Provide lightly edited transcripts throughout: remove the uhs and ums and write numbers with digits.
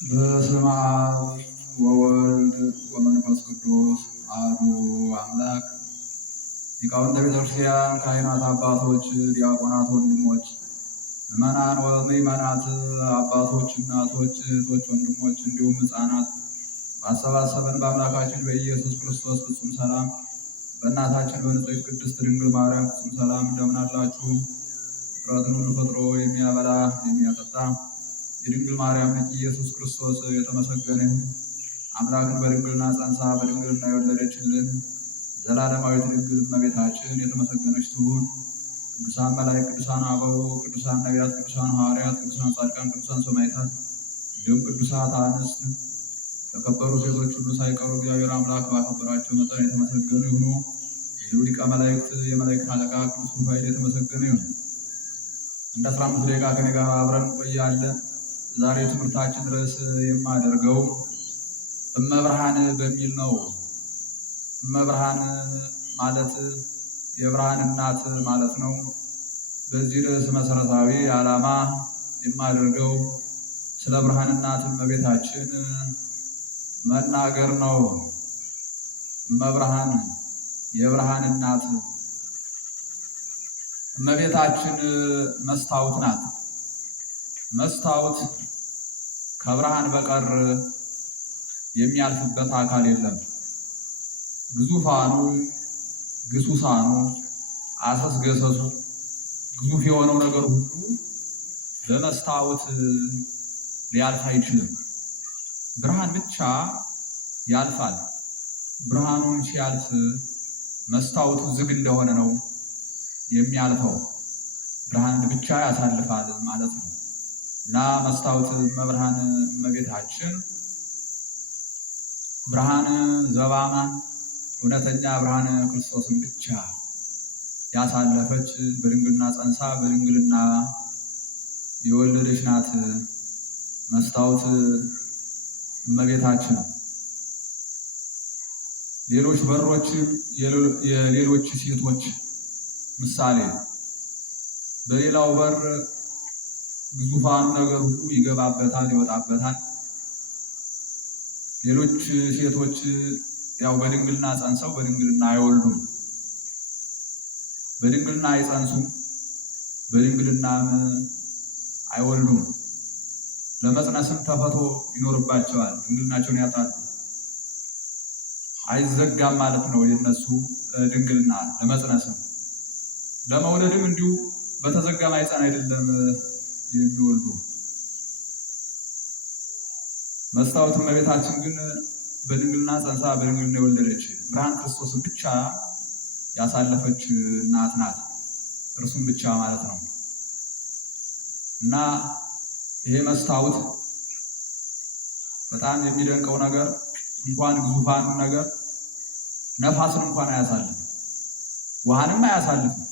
በስመ አብ ወወልድ ወመንፈስ ቅዱስ አሐዱ አምላክ። ሊቃውንተ ቤተክርስቲያን፣ ካህናት፣ አባቶች፣ ዲያቆናት፣ ወንድሞች፣ ምዕመናን ወምዕመናት፣ አባቶች፣ እናቶች፣ እህቶች፣ ወንድሞች እንዲሁም ሕፃናት ባሰባሰበን በአምላካችን በኢየሱስ ክርስቶስ ፍጹም ሰላም በእናታችን በንጽሕት ቅድስት ድንግል ማርያም ፍጹም ሰላም እንደምን አላችሁ? ፍጥረትን ሁሉ ፈጥሮ የሚያበላ የሚያጠጣ የድንግል ማርያም ልጅ ኢየሱስ ክርስቶስ የተመሰገነ ይሁን። አምላክን በድንግልና ጸንሳ በድንግልና የወለደችልን ዘላለማዊት ድንግል እመቤታችን የተመሰገነች ትሁን። ቅዱሳን መላእክት፣ ቅዱሳን አበው፣ ቅዱሳን ነቢያት፣ ቅዱሳን ሐዋርያት፣ ቅዱሳን ጻድቃን፣ ቅዱሳን ሰማዕታት እንዲሁም ቅዱሳት አንስት የተከበሩ ሴቶች ሁሉ ሳይቀሩ እግዚአብሔር አምላክ ባከበራቸው መጠን የተመሰገኑ ይሁኑ። ሊቀ መላእክት የመላእክት አለቃ ቅዱስ ሩፋኤል የተመሰገነ ይሁን። እንደ 15 ደቂቃ ከኔ ጋር አብረን ቆያለን። ዛሬ ትምህርታችን ርዕስ የማደርገው እመብርሃን በሚል ነው። እመብርሃን ማለት የብርሃን እናት ማለት ነው። በዚህ ርዕስ መሰረታዊ ዓላማ የማደርገው ስለ ብርሃን እናት እመቤታችን መናገር ነው። እመብርሃን የብርሃን እናት እመቤታችን መስታወት ናት። መስታወት ከብርሃን በቀር የሚያልፍበት አካል የለም። ግዙፋኑ፣ ግሱሳኑ፣ አሰስገሰሱ ግዙፍ የሆነው ነገር ሁሉ በመስታወት ሊያልፍ አይችልም። ብርሃን ብቻ ያልፋል። ብርሃኑን ሲያልፍ መስታወቱ ዝግ እንደሆነ ነው የሚያልፈው። ብርሃን ብቻ ያሳልፋል ማለት ነው እና መስታወት እመብርሃን እመቤታችን ብርሃን ዘባማን እውነተኛ ብርሃን ክርስቶስን ብቻ ያሳለፈች በድንግልና ጸንሳ በድንግልና የወለደች ናት። መስታወት እመቤታችን ሌሎች በሮች የሌሎች ሴቶች ምሳሌ፣ በሌላው በር ግዙፋኑ ነገር ሁሉ ይገባበታል፣ ይወጣበታል። ሌሎች ሴቶች ያው በድንግልና ጸንሰው በድንግልና አይወልዱም። በድንግልና አይጸንሱም፣ በድንግልናም አይወልዱም። ለመጽነስም ተፈቶ ይኖርባቸዋል። ድንግልናቸውን ያጣሉ። አይዘጋም ማለት ነው የነሱ ድንግልና። ለመጽነስም ለመውለድም እንዲሁ በተዘጋ ማኅፀን አይደለም የሚወልዱ። መስታወት እመቤታችን ግን በድንግልና ጸንሳ በድንግልና የወለደች ብርሃን ክርስቶስን ብቻ ያሳለፈች እናት ናት። እርሱም ብቻ ማለት ነው እና ይሄ መስታወት በጣም የሚደንቀው ነገር እንኳን ግዙፋኑ ነገር ነፋስን እንኳን አያሳልፍም፣ ውሃንም አያሳልፍም፣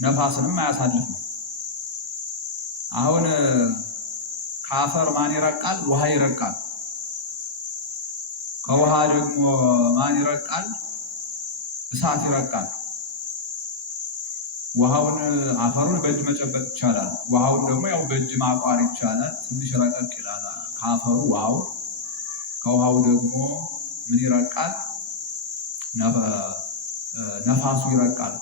ነፋስንም አያሳልፍም። አሁን ከአፈር ማን ይረቃል? ውሃ ይረቃል። ከውሃ ደግሞ ማን ይረቃል? እሳት ይረቃል። ውሃውን አፈሩን በእጅ መጨበጥ ይቻላል። ውሃውን ደግሞ ያው በእጅ ማቋር ይቻላል። ትንሽ ረቀቅ ይላል ከአፈሩ ውሃው። ከውሃው ደግሞ ምን ይረቃል? ነፋሱ ይረቃል።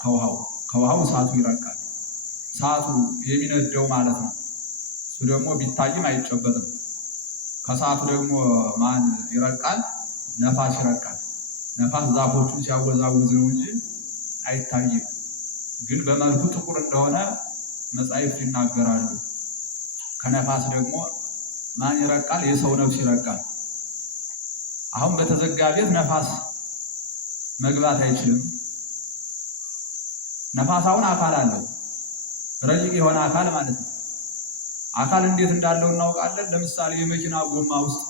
ከውሃው እሳቱ ይረቃል። እሳቱ የሚነደው ማለት ነው። እሱ ደግሞ ቢታይም አይጨበጥም። ከእሳቱ ደግሞ ማን ይረቃል? ነፋስ ይረቃል። ነፋስ ዛፎቹን ሲያወዛውዝ ነው እንጂ አይታይም። ግን በመልኩ ጥቁር እንደሆነ መጻሕፍት ይናገራሉ። ከነፋስ ደግሞ ማን ይረቃል? የሰው ነፍስ ይረቃል። አሁን በተዘጋ ቤት ነፋስ መግባት አይችልም። ነፋስ አሁን አካል አለው፣ ረቂቅ የሆነ አካል ማለት ነው። አካል እንዴት እንዳለው እናውቃለን። ለምሳሌ የመኪና ጎማ ውስጥ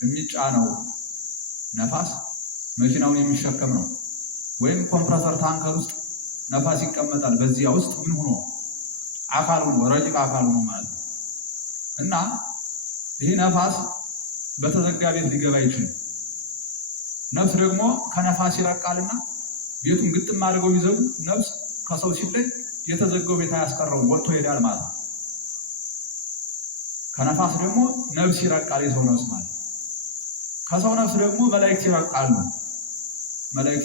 የሚጫነው ነፋስ መኪናውን የሚሸከም ነው። ወይም ኮምፕረሰር ታንከር ውስጥ ነፋስ ይቀመጣል። በዚያ ውስጥ ምን ሆኖ አካል ሆኖ ረቂቅ አካል ሆኖ ማለት ነው እና ይህ ነፋስ በተዘጋ ቤት ሊገባ ይችላል። ነፍስ ደግሞ ከነፋስ ይረቃልና ቤቱን ግጥም አድርገው ይዘው ነፍስ ከሰው ሲለይ የተዘጋው ቤት አያስቀረውም፣ ወጥቶ ይሄዳል ማለት ነው። ከነፋስ ደግሞ ነፍስ ይረቃል፣ የሰው ነፍስ ማለት። ከሰው ነፍስ ደግሞ መላእክት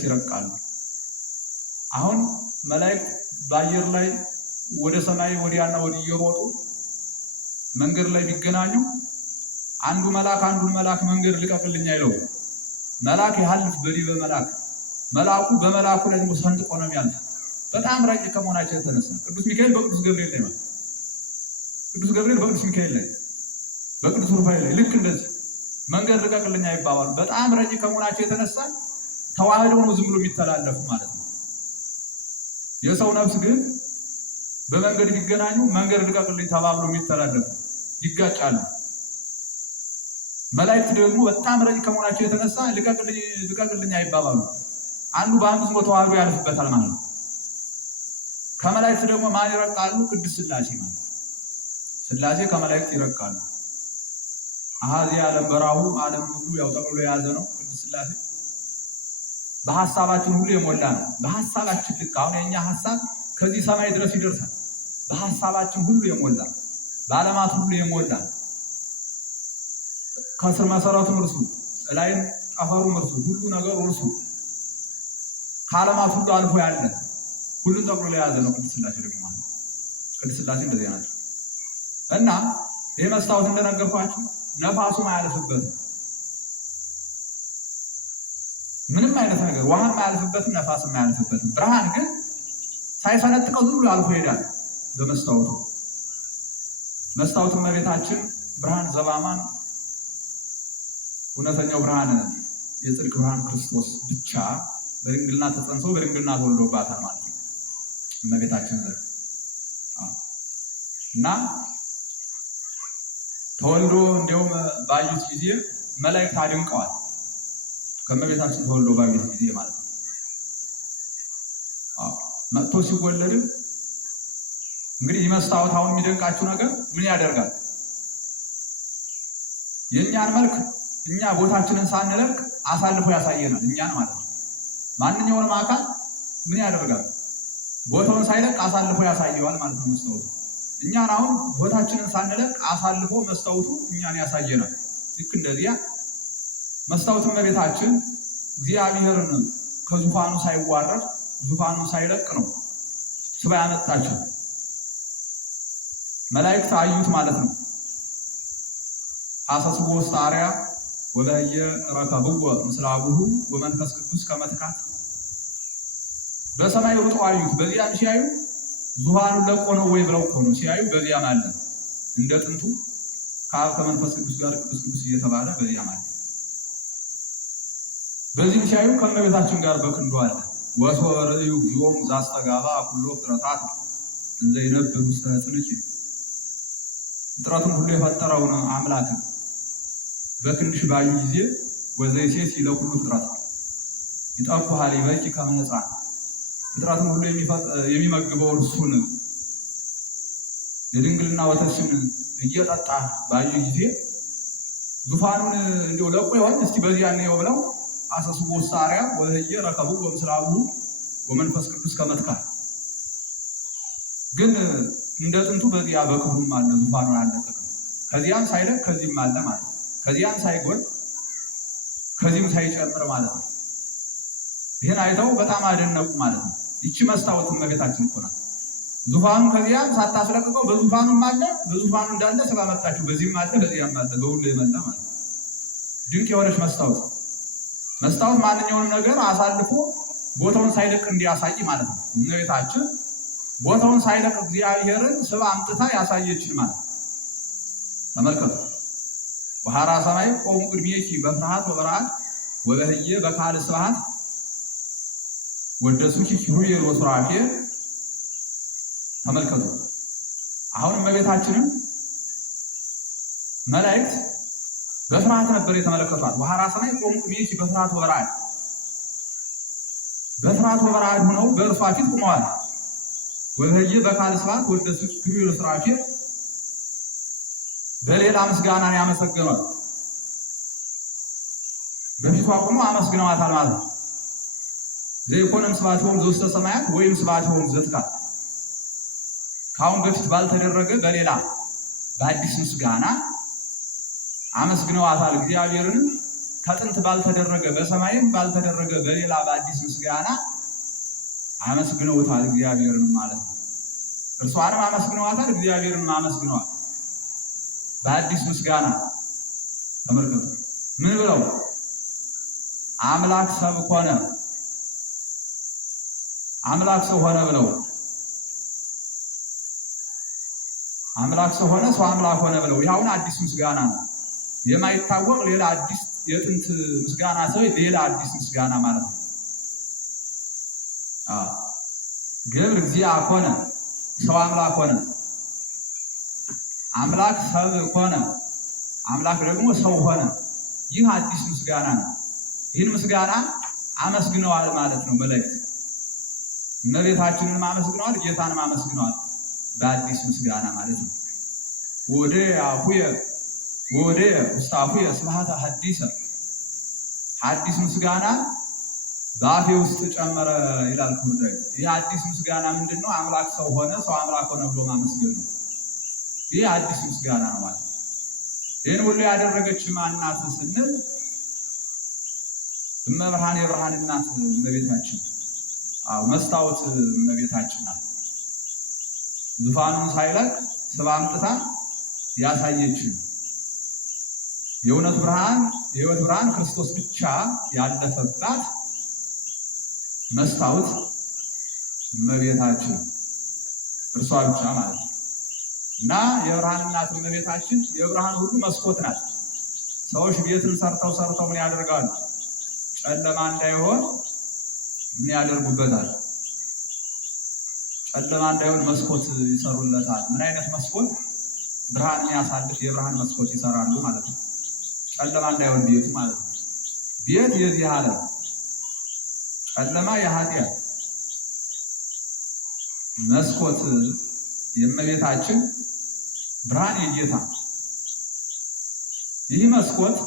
ይረቃሉ። አሁን መላእክት በአየር ላይ ወደ ሰማይ ወዲያና ወዲህ እየሮጡ መንገድ ላይ ቢገናኙ አንዱ መልአክ መንገድ ልቀቅልኝ አይለው። መልአክ ያልፍ በዲበ መልአክ፣ መልአኩ በመልአኩ ላይ ደግሞ ሰንጥቆ ነው የሚያልፍ። በጣም ረቂቅ ከመሆናቸው የተነሳ ቅዱስ ሚካኤል በቅዱስ ገብርኤል ላይ ማለት፣ ቅዱስ ገብርኤል በቅዱስ ሚካኤል ላይ፣ በቅዱስ ሩፋኤል ላይ ልክ እንደዚህ መንገድ ልቀቅልኝ አይባባሉ። በጣም ረቂቅ ከመሆናቸው የተነሳ ተዋህደው ነው ዝም ብሎ የሚተላለፉ ማለት ነው። የሰው ነፍስ ግን በመንገድ ቢገናኙ መንገድ ልቀቅልኝ ተባብሎ የሚተላለፉ ይጋጫሉ። መላእክት ደግሞ በጣም ረቂቅ ከመሆናቸው የተነሳ ልቀቅልኝ አይባባሉ። አንዱ በአንዱ ዝም ብሎ ተዋህዶ ያልፍበታል ማለት ነው። ከመላእክት ደግሞ ማን ይረቃሉ? ቅድስት ሥላሴ ማለት ሥላሴ ከመላእክት ይረቃሉ። አሃዚ ዓለም በራሁ ዓለም ሁሉ ያው ጠቅልሎ የያዘ ነው። ቅድስት ሥላሴ በሐሳባችን ሁሉ የሞላ ነው። በሐሳባችን ልክ አሁን የኛ ሐሳብ ከዚህ ሰማይ ድረስ ይደርሳል። በሐሳባችን ሁሉ የሞላ በዓለማት ሁሉ የሞላ ከስር መሰረቱም እርሱ ላይም ጠፈሩም እርሱ ሁሉ ነገሩ እርሱ ከዓለማት ሁሉ አልፎ ያለ ሁሉን ጠቅልሎ የያዘ ነው። ቅድስት ሥላሴ ደግሞ ማለት ቅድስት ሥላሴ እንደዚህ ናቸው እና ይህ መስታወት እንደነገርኳችሁ ነፋሱም አያልፍበትም። ምንም አይነት ነገር ውሃም አያልፍበትም፣ ነፋስም አያልፍበትም። ብርሃን ግን ሳይሰነጥቀው ዝም ብሎ አልፎ ይሄዳል በመስታወቱ። መስታወቱ እመቤታችን ብርሃን ዘባማን እውነተኛው ብርሃን የጽድቅ ብርሃን ክርስቶስ ብቻ በድንግልና ተጸንሶ በድንግልና ተወልዶባታል ማለት ነው እመቤታችን ዘንድ እና ተወልዶ እንዲያውም ባዩት ጊዜ መላእክት አድንቀዋል። ከእመቤታችን ተወልዶ ባዩት ጊዜ ማለት ነው። መጥቶ ሲወለድም እንግዲህ መስታወት አሁን የሚደንቃችሁ ነገር ምን ያደርጋል? የእኛን መልክ እኛ ቦታችንን ሳንለቅ አሳልፎ ያሳየናል። እኛን ማለት ነው። ማንኛውንም አካል ምን ያደርጋል? ቦታውን ሳይለቅ አሳልፎ ያሳየዋል ማለት ነው መስታወቱ። እኛን አሁን ቦታችንን ሳንለቅ አሳልፎ መስታወቱ እኛን ያሳየናል። ልክ እንደዚያ መስታወት እመቤታችን እግዚአብሔርን ከዙፋኑ ሳይዋረድ ዙፋኑን ሳይለቅ ነው ስባ ያመጣችው። መላእክት አዩት ማለት ነው። ሐሰስቦ ውስጥ አርያ ወበየ ረከብዎ ምስለ አቡሁ ወመንፈስ ቅዱስ ከመትካት በሰማይ ሩጠው አዩት። በዚያም ሲያዩ ዙፋኑን ለቆ ነው ወይ ብለው እኮ ነው ሲያዩ፣ በዚያም አለ እንደ ጥንቱ ከአብ ከመንፈስ ቅዱስ ጋር ቅዱስ ቅዱስ እየተባለ በዚያም አለ። በዚህም ሲያዩ ከእመቤታችን ጋር በክንዱ አለ። ወሶበ ርእዩ እግዚኦም ዘአስተጋባ ኩሎ ፍጥረታት እንዘ ይነብብ ውስተ ጽንዕ ፍጥረቱን ሁሉ የፈጠረውን አምላክ በክንድሽ ባዩ ጊዜ ወዘይሴስ ለኩሉ ፍጥረት ይጠቁሃል ይበቂ ከመ ሕፃን ፍጥረቱን ሁሉ የሚመግበው እርሱን የድንግልና ወተትሽን እየጠጣ ባዩ ጊዜ ዙፋኑን እንደው ለቆ ይሆን እስቲ በዚያ ነው ብለው አሰስቦ ውስጥ አርያ ወበየ ረከብዎ ምስለ አቡሁ ወመንፈስ ቅዱስ ከመትካት ግን እንደ ጥንቱ በዚያ በክብሩም አለ ዙፋኑን አለቀቀም። ከዚያም ሳይለቅ ከዚህም አለ ማለት ነው። ከዚያም ሳይጎል ከዚህም ሳይጨምር ማለት ነው። ይህን አይተው በጣም አደነቁ ማለት ነው። ይቺ መስታወት እመቤታችን እኮ ናት። ዙፋኑን ከዚያም ሳታስለቅቀው በዙፋኑም አለ፣ በዙፋኑ እንዳለ ስላመጣችሁ በዚህም አለ፣ በዚያም አለ፣ በሁሉ የመላ ማለት ነው። ድንቅ የሆነች መስታወት። መስታወት ማንኛውንም ነገር አሳልፎ ቦታውን ሳይለቅ እንዲያሳይ ማለት ነው። እመቤታችን ቦታውን ሳይለቅ እግዚአብሔርን ስባ አምጥታ ያሳየችን ማለት ነው። ተመልከቱ። ወሐራ ሰማይ ቆሙ ቅድሜኪ በፍርሃት ወበረዓድ ወበህየ በካል ስብሐት ወደሱኪ ኪሩቤል ወሱራፌል። ተመልከቱ። አሁን እመቤታችንን መላእክት በፍርሃት ነበር የተመለከቷት። ወሐራ ሰማይ ቆሙ ቅድሜኪ በፍርሃት ወበረዓድ በፍርሃት ወበረዓድ ሆነው በእርሷ ፊት ቆመዋል። ወበህየ በካል ስብሐት ወደሱኪ ኪሩቤል ወሱራፌል በሌላ ምስጋናን ያመሰግናል። በፊቷ ቆሞ አመስግነዋታል ማለት ነው። ዘይኮነም ስብሐቲሆሙ ዘውስተ ሰማያት ወይም ስብሐቲሆሙ ዘትካት ካሁን በፊት ባልተደረገ በሌላ በአዲስ ምስጋና አመስግነዋታል እግዚአብሔርን ከጥንት ባልተደረገ በሰማይም ባልተደረገ በሌላ በአዲስ ምስጋና አመስግነውታል እግዚአብሔርን ማለት ነው። እርሷንም አመስግነዋታል እግዚአብሔርን አመስግነዋል በአዲስ ምስጋና። ተመልከቱ ምን ብለው አምላክ ሰብ ሆነ አምላክ ሰው ሆነ ብለው አምላክ ሰው ሆነ ሰው አምላክ ሆነ ብለው ይኸውን አዲስ ምስጋና ነው። የማይታወቅ ሌላ አዲስ የጥንት ምስጋና ሰው ሌላ አዲስ ምስጋና ማለት ነው። ገብር እግዚአብሔር ሆነ ሰው አምላክ ሆነ አምላክ ሰብ ሆነ አምላክ ደግሞ ሰው ሆነ። ይህ አዲስ ምስጋና ነው። ይህን ምስጋና አመስግነዋል ማለት ነው መላእክት። እመቤታችንን አመስግነዋል፣ ጌታንም አመስግነዋል በአዲስ ምስጋና ማለት ነው። ወደ አፉየ ውስተ አፉየ ስብሐተ ሐዲሰ አዲስ ምስጋና በአፌ ውስጥ ጨመረ ይላል ክቡር ዳዊት። ይህ አዲስ ምስጋና ምንድን ነው? አምላክ ሰው ሆነ ሰው አምላክ ሆነ ብሎ ማመስገን ነው። ይህ አዲስ ምስጋና ነው ማለት ነው። ይህን ሁሉ ያደረገች ማን ናት ስንል እመብርሃን የብርሃን እናት እመቤታችን መስታወት እመቤታችን ናት። ዙፋኑን ሳይለቅ ስባ አምጥታ ያሳየችን የእውነት ብርሃን የሕይወት ብርሃን ክርስቶስ ብቻ ያለፈባት መስታወት እመቤታችን እርሷ ብቻ ማለት ነው። እና የብርሃን እናት እመቤታችን የብርሃን ሁሉ መስኮት ናት። ሰዎች ቤትን ሰርተው ምን ያደርጋሉ? ጨለማ እንዳይሆን ምን ያደርጉበታል? ጨለማ እንዳይሆን መስኮት ይሰሩለታል። ምን አይነት መስኮት? ብርሃን የሚያሳልፍ የብርሃን መስኮት ይሰራሉ ማለት ነው። ጨለማ እንዳይሆን ቤቱ ማለት ነው። ቤት የዚህ ዓለም ጨለማ የኃጢአት መስኮት የእመቤታችን ብርሃን የጌታ ይህ መስኮት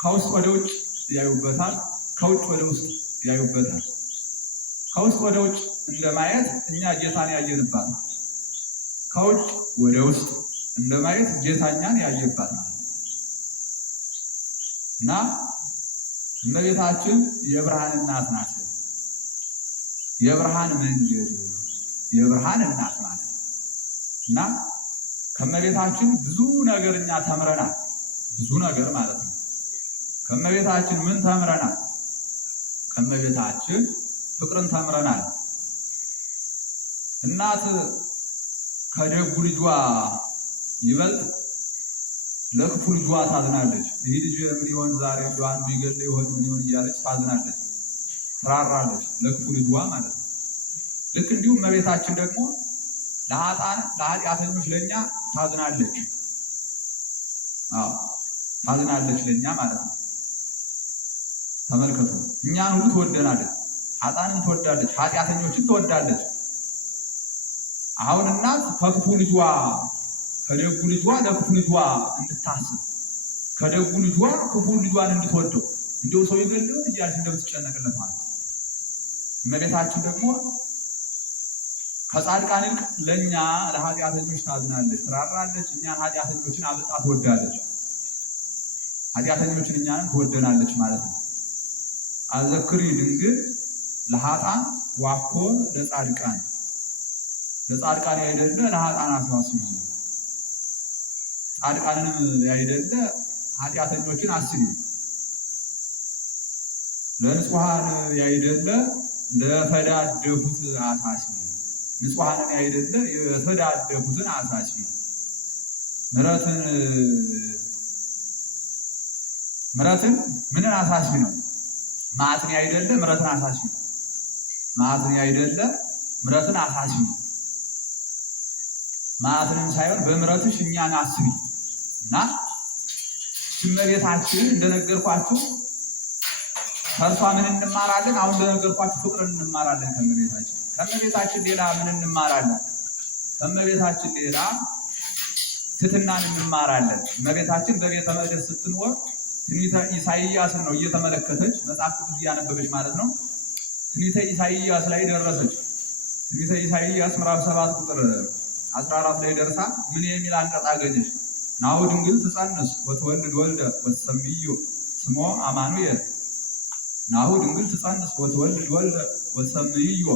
ከውስጥ ወደ ውጭ ያዩበታል፣ ከውጭ ወደ ውስጥ ያዩበታል። ከውስጥ ወደ ውጭ እንደማየት እኛ ጌታን ያየንባት፣ ከውጭ ወደ ውስጥ እንደማየት ጌታኛን ያየባት ነው እና እመቤታችን የብርሃን እናት ናት። የብርሃን መንገድ የብርሃን እናት ማለት እና ከእመቤታችን ብዙ ነገር እኛ ተምረናል። ብዙ ነገር ማለት ነው። ከእመቤታችን ምን ተምረናል? ከእመቤታችን ፍቅርን ተምረናል። እናት ከደጉ ልጇ ይበልጥ ለክፉ ልጇ ታዝናለች። ይህ ልጅ ምን ይሆን ዛሬ እንደው አንዱ ይገል ይሆን ምን ይሆን እያለች ታዝናለች፣ ትራራለች ለክፉ ልጇ ማለት ነው። ልክ እንዲሁም እመቤታችን ደግሞ ለኃጢአተኞች ለኛ ታዝናለች። ታዝናለች ለኛ ማለት ነው። ተመልከቱ፣ እኛን ሁሉ ትወደናለች፣ ኃጥአንን ትወዳለች፣ ኃጢአተኞችን ትወዳለች። አሁን እናት ከክፉ ልጇ ከደጉ ልጇ ለክፉ ልጇ እንድታስብ ከደጉ ልጇ ክፉ ልጇን እንድትወደው እንደው ሰው ይገለው እያለች እንደምትጨነቅለት ማለት ነው። እመቤታችን ደግሞ ከጻድቃን ይልቅ ለኛ ለኃጢአተኞች ታዝናለች፣ ትራራለች። እኛን ኃጢአተኞችን አብልጣ ትወዳለች። ኃጢአተኞችን እኛንም ትወደናለች ማለት ነው። አዘክሪ ድንግል ለኃጥአን ዋኮ ለጻድቃን፣ ለጻድቃን ያይደለ ለኃጥአን አስባስቢ፣ ጻድቃንንም ያይደለ ኃጢአተኞችን አስቢ፣ ለንጹሐን ያይደለ ለተዳደፉት አሳስቢ፣ ንጹሐንን ያይደለ የተዳደፉትን አሳስቢ። ምሕረትን ምንን አሳስቢ ነው? መዓትን ያይደለ ምሕረትን አሳስቢ፣ መዓትን ያይደለ ምሕረትን አሳስቢ። መዓትንም ሳይሆን በምሕረትሽ እኛን አስቢ እና እመቤታችን እንደነገርኳችሁ ከእርሷ ምን እንማራለን? አሁን እንደነገርኳችሁ ፍቅርን እንማራለን ከእመቤታችን። ከእመቤታችን ሌላ ምን እንማራለን? ከእመቤታችን ሌላ ትሕትናን እንማራለን። እመቤታችን በቤተ መቅደስ ስትኖር ትንቢተ ኢሳይያስን ነው እየተመለከተች መጽሐፍ ቅዱስ እያነበበች ማለት ነው። ትንቢተ ኢሳይያስ ላይ ደረሰች። ትንቢተ ኢሳይያስ ምዕራፍ 7 ቁጥር 14 ላይ ደርሳ ምን የሚል አንቀጽ አገኘች? ናሁ ድንግል ትጸንስ ወትወልድ ወልደ ወትሰምዮ ስሞ አማኑኤል። ናሁ ድንግል ትጸንስ ወትወልድ ወልደ ወትሰምዮ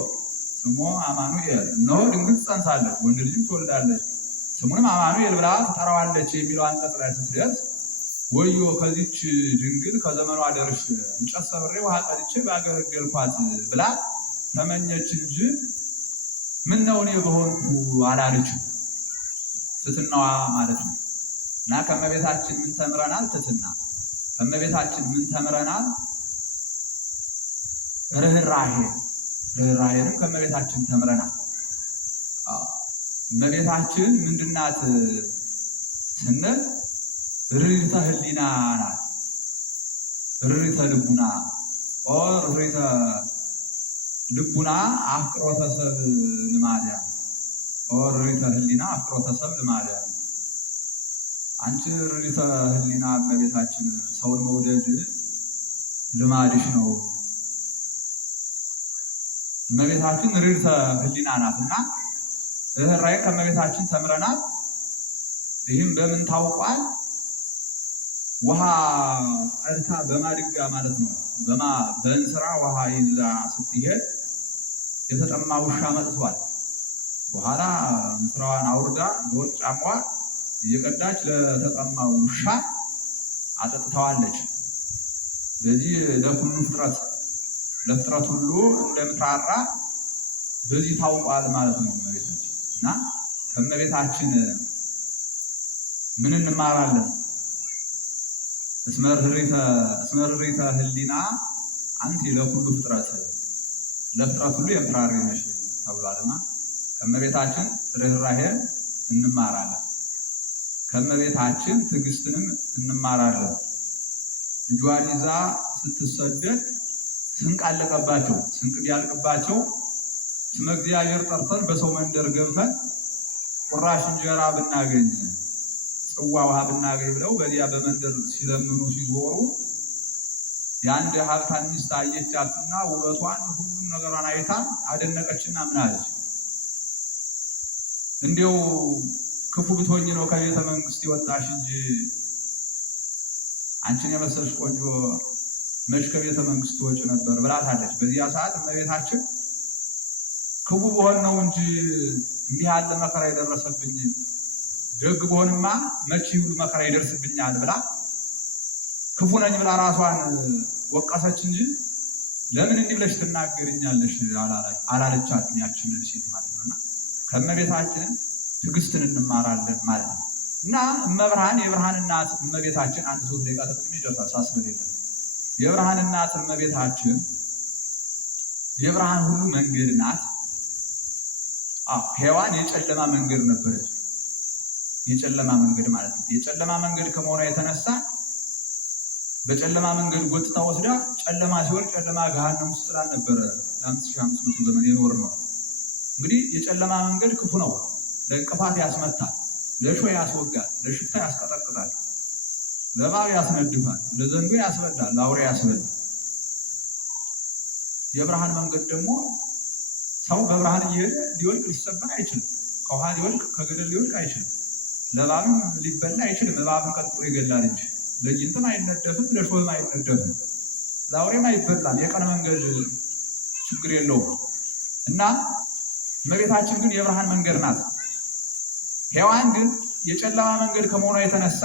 ስሞ አማኑኤል። እነሆ ድንግል ትጸንሳለች ወንድ ልጅም ትወልዳለች ስሙንም አማኑኤል ብላ ትጠራዋለች የሚለው አንቀጽ ላይ ስትደርስ ወዮ ከዚች ድንግል ከዘመኗ ደርሽ እንጨት ሰብሬ ውሃ ቀድቼ ባገለገልኳት ብላ ተመኘች እንጂ ምን ነው እኔ በሆንኩ አላለችም። ትሕትናዋ ማለት ነው። እና ከመቤታችን ምን ተምረናል? ትሕትና። ከመቤታችን ምን ተምረናል? ርኅራኄንም ከመቤታችን ተምረናል። እመቤታችን ምንድናት ስንል ርኅሪተ ህሊና ናት። ርኅሪተ ልቡና ርኅሪተ ልቡና አፍቅሮተ ሰብ ልማድያ ርኅሪተ ህሊና አፍቅሮተ ሰብ ልማድያ። አንቺ ርኅሪተ ህሊና እመቤታችን ሰውን መውደድ ልማድሽ ነው። እመቤታችን ርኅሪተ ህሊና ናትና ርኅራኄ ከእመቤታችን ተምረናል። ይህም በምን ታውቋል? ውሃ ቀድታ በማድጋ ማለት ነው። በእንስራ ውሃ ይዛ ስትሄድ የተጠማ ውሻ መጥቷል። በኋላ እንስራዋን አውርዳ በወርቅ ጫማዋ እየቀዳች ለተጠማ ውሻ አጠጥተዋለች። በዚህ ለሁሉ ለፍጥረት ሁሉ እንደምትራራ በዚህ ታውቋል ማለት ነው እመቤታችን። እና ከእመቤታችን ምን እንማራለን? እስመ ርኅሪተ ህሊና አንቲ ለኩሉ ፍጥረት፣ ለፍጥረት ሁሉ የምትራሪ ነሽ ተብሏልና ከእመቤታችን ርኅራኄን እንማራለን። ከእመቤታችን ትዕግስትንም እንማራለን። ልጇን ይዛ ስትሰደድ ስንቅ አለቀባቸው። ስንቅ ቢያልቅባቸው ስመ እግዚአብሔር ጠርተን በሰው መንደር ገብተን ቁራሽ እንጀራ ብናገኝ ጽዋ ውሃ ብናገኝ ብለው በዚያ በመንደር ሲለምኑ ሲዞሩ የአንድ ሀብታም ሚስት አየቻትና ውበቷን ሁሉም ነገሯን አይታ አደነቀችና ምን አለች? እንዲያው ክፉ ብትሆኝ ነው ከቤተ መንግስት የወጣሽ እንጂ አንቺን የመሰልሽ ቆንጆ መች ከቤተ መንግስት ወጭ ነበር ብላታለች። በዚያ ሰዓት እመቤታችን ክፉ በሆን ነው እንጂ እንዲህ ያለ መከራ የደረሰብኝ፣ ደግ በሆንማ መቼ ሁሉ መከራ ይደርስብኛል ብላ ክፉ ነኝ ብላ ራሷን ወቀሰች እንጂ ለምን እንዲህ ብለሽ ትናገርኛለሽ አላለቻትም ያችን ሴት ማለት ነውና ከእመቤታችን ትዕግስትን እንማራለን ማለት ነው። እና እመብርሃን የብርሃን እናት እመቤታችን አንድ 3 ደቂቃ ተጠቅሜ ይጨርሳል ሳስበሌለ የብርሃን እናት እመቤታችን የብርሃን ሁሉ መንገድ ናት። ሔዋን የጨለማ መንገድ ነበረች። የጨለማ መንገድ ማለት ነው። የጨለማ መንገድ ከመሆኗ የተነሳ በጨለማ መንገድ ጎትታ ወስዳ ጨለማ ሲሆን ጨለማ ገሃነም ውስጥ ስላልነበረ ለ5500 ዘመን የኖር ነው። እንግዲህ የጨለማ መንገድ ክፉ ነው። ለእንቅፋት ያስመታል፣ ለእሾህ ያስወጋል፣ ለሽፍታ ያስቀጠቅጣል፣ ለእባብ ያስነድፋል፣ ለዘንዶ ያስበላል፣ ለአውሬ ያስበላል። የብርሃን መንገድ ደግሞ ሰው በብርሃን እየሄደ ሊወድቅ ሊሰበር አይችልም። ከውሃ ሊወድቅ ከገደል ሊወድቅ አይችልም። ለእባብም ሊበላ አይችልም። እባብን ቀጥቅጦ ይገላል እንጂ ለጊንጥም አይነደፍም፣ ለእሾህም አይነደፍም፣ ለአውሬም አይበላም። የቀን መንገድ ችግር የለውም እና እመቤታችን ግን የብርሃን መንገድ ናት። ሔዋን ግን የጨለማ መንገድ ከመሆኗ የተነሳ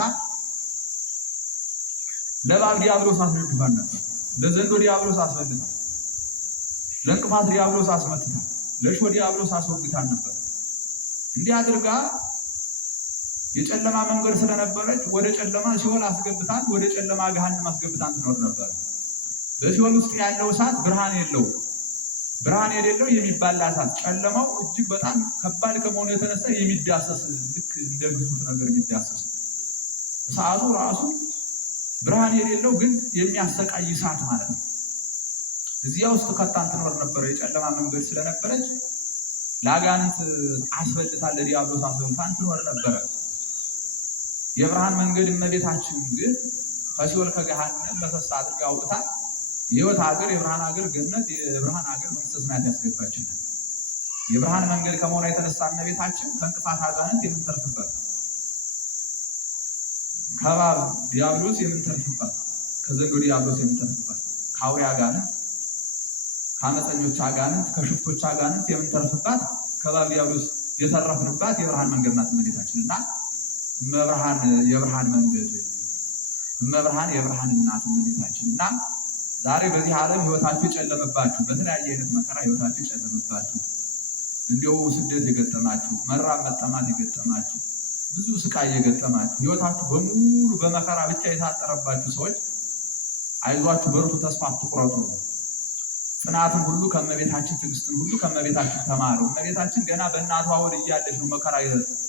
ለእባብ ዲያብሎስ አስነድፋን ነበር፣ ለዘንዶ ዲያብሎስ አስበልታል፣ ለእንቅፋት ዲያብሎስ አስመትታል፣ ለእሾህ ዲያብሎስ አስወግታን ነበር። እንዲህ አድርጋ የጨለማ መንገድ ስለነበረች ወደ ጨለማ ሲኦል አስገብታን፣ ወደ ጨለማ ገሃነም አስገብታን ትኖር ነበር። በሲኦል ውስጥ ያለው እሳት ብርሃን የለው፣ ብርሃን የሌለው የሚባላ እሳት፣ ጨለማው እጅግ በጣም ከባድ ከመሆኑ የተነሳ የሚዳሰስ ልክ እንደ ግዙፍ ነገር የሚዳሰስ እሳቱ ራሱ ብርሃን የሌለው ግን የሚያሰቃይ እሳት ማለት ነው። እዚያ ውስጥ ከታን ትኖር ነበር። የጨለማ መንገድ ስለነበረች ለአጋንንት አስበልታ ለዲያብሎስ አስበልታን ትኖር ነበረ። የብርሃን መንገድ እመቤታችን ግን ከሲኦል ከገሃነም በሰሳ አድርጋ አውጥታ የሕይወት ሀገር፣ የብርሃን ሀገር፣ ገነት፣ የብርሃን ሀገር መንግሥተ ሰማያት ያስገባችናል። የብርሃን መንገድ ከመሆኗ የተነሳ እመቤታችን ከእንቅፋት አጋንንት የምንተርፍበት፣ ከእባብ ዲያብሎስ የምንተርፍበት፣ ከዘንዶ ዲያብሎስ የምንተርፍበት፣ ከአውሬ አጋንንት፣ ከአመፀኞች አጋንንት፣ ከሽፍቶች አጋንንት የምንተርፍበት፣ ከእባብ ዲያብሎስ የተረፍንባት የብርሃን መንገድ ናት እመቤታችን እና እመብርሃን የብርሃን መንገድ፣ እመብርሃን የብርሃን እናት እመቤታችን እና ዛሬ በዚህ ዓለም ህይወታችሁ የጨለመባችሁ፣ በተለያየ አይነት መከራ ህይወታችሁ የጨለመባችሁ፣ እንዲሁ ስደት የገጠማችሁ፣ መራብ መጠማት የገጠማችሁ፣ ብዙ ስቃይ የገጠማችሁ፣ ህይወታችሁ በሙሉ በመከራ ብቻ የታጠረባችሁ ሰዎች አይዟችሁ፣ በርቱ፣ ተስፋ አትቁረጡ። ጽናትን ሁሉ ከእመቤታችን፣ ትዕግስትን ሁሉ ከእመቤታችን ተማሩ። እመቤታችን ገና በእናቷ ሆድ እያለች ነው መከራ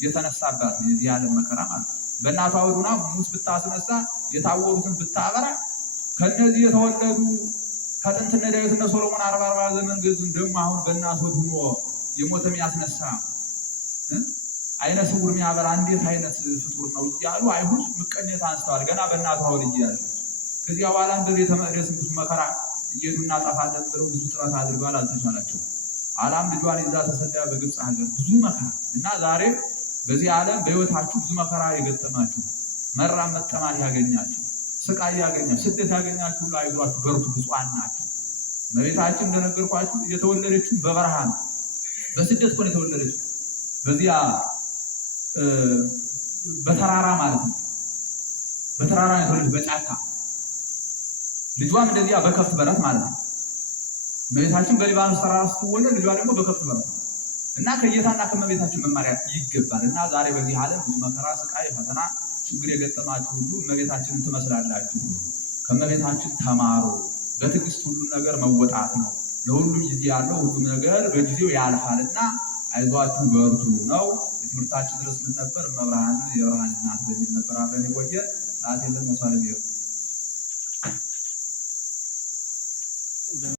የተነሳባት፣ የዚህ ዓለም መከራ ማለት ነው። በእናቷ ሆድ ሆና ሙት ብታስነሳ፣ የታወሩትን ብታበራ፣ ከነዚህ የተወለዱ ከጥንት እነ ዳዊት እነ ሶሎሞን 40 ዘመን ገዙን፣ ደግሞ አሁን በእናቷ ሆድ ሆኖ የሞተ የሚያስነሳ አይነ ስውር የሚያበራ እንዴት አይነት ፍጡር ነው እያሉ አይሁድ ምቀኝነት አንስተዋል፣ ገና በእናቷ ሆድ እያለች። ከዚያ በኋላ እንደ ቤተ መቅደስ ብዙ መከራ እየሄዱ እናጠፋለን ብለው ብዙ ጥረት አድርገዋል፣ አልተቻላቸውም። አላም ልጇን ይዛ ተሰዳ በግብፅ ሀገር ብዙ መከራ እና ዛሬ በዚህ ዓለም በህይወታችሁ ብዙ መከራ የገጠማችሁ፣ መራብ መጠማት ያገኛችሁ፣ ስቃይ ያገኛችሁ፣ ስደት ያገኛችሁ ሁሉ አይዟችሁ፣ በርቱ፣ ብፁዓን ናችሁ። እመቤታችን እንደነገርኳችሁ የተወለደችው በበረሃ ነው፣ በስደት እኮ ነው የተወለደችው። በዚያ በተራራ ማለት ነው፣ በተራራ ነው የተወለደችው፣ በጫካ። ልጇም እንደዚያ በከፍት በረት ማለት ነው። እመቤታችን በሊባኖስ ተራራ ስትወለድ ልጇ ደግሞ በከፍት በረት ነው እና ከጌታና ከእመቤታችን መማሪያ ይገባል። እና ዛሬ በዚህ ዓለም ብዙ መከራ፣ ስቃይ፣ ፈተና፣ ችግር የገጠማችሁ ሁሉ እመቤታችንን ትመስላላችሁ። ከእመቤታችን ተማሩ። በትዕግስት ሁሉም ነገር መወጣት ነው። ለሁሉም ጊዜ ያለው ሁሉም ነገር በጊዜው ያልፋልና አይዟችሁ በርቱ ነው። የትምህርታችን ድረስ ምን ነበር? እመብርሃን የብርሃን እናት በሚል ነበር አብረን የቆየን። ሰዓት የለም።